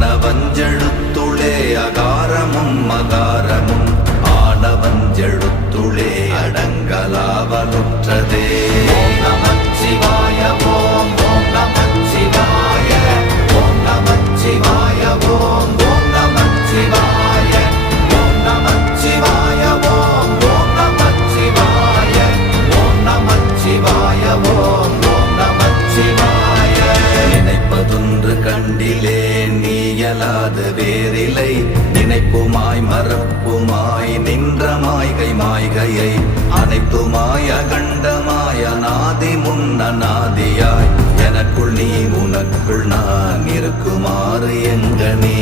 ஆனவஞ்செழுத்துளே அகாரமும் மகாரமும் ஆனவஞ்செழுத்துளே அடங்கலாவலுற்றதே. ஓம் நமச்சிவாய ஓம் ஓம் நமச்சிவாய ஓம் நமச்சிவாய ஓம் ஓம் நமச்சிவாய ஓம் நமச்சிவாய ஓம் ஓம் நமச்சிவாய ஓம் நமச்சிவாய ஓம் ஓம் நமச்சிவாய. நினைப்பதொன்று கண்டிலே நீயலாது வேறில்லை, நினைப்புமாய் மறப்புமாய் நின்ற மாய்கை மாய்கையை அனைத்துமாய் அகண்டமாய் அநாதி முன்னநாதியாய் எனக்குள் நீ உனக்குள் நான் இருக்குமாறு எங்கனே.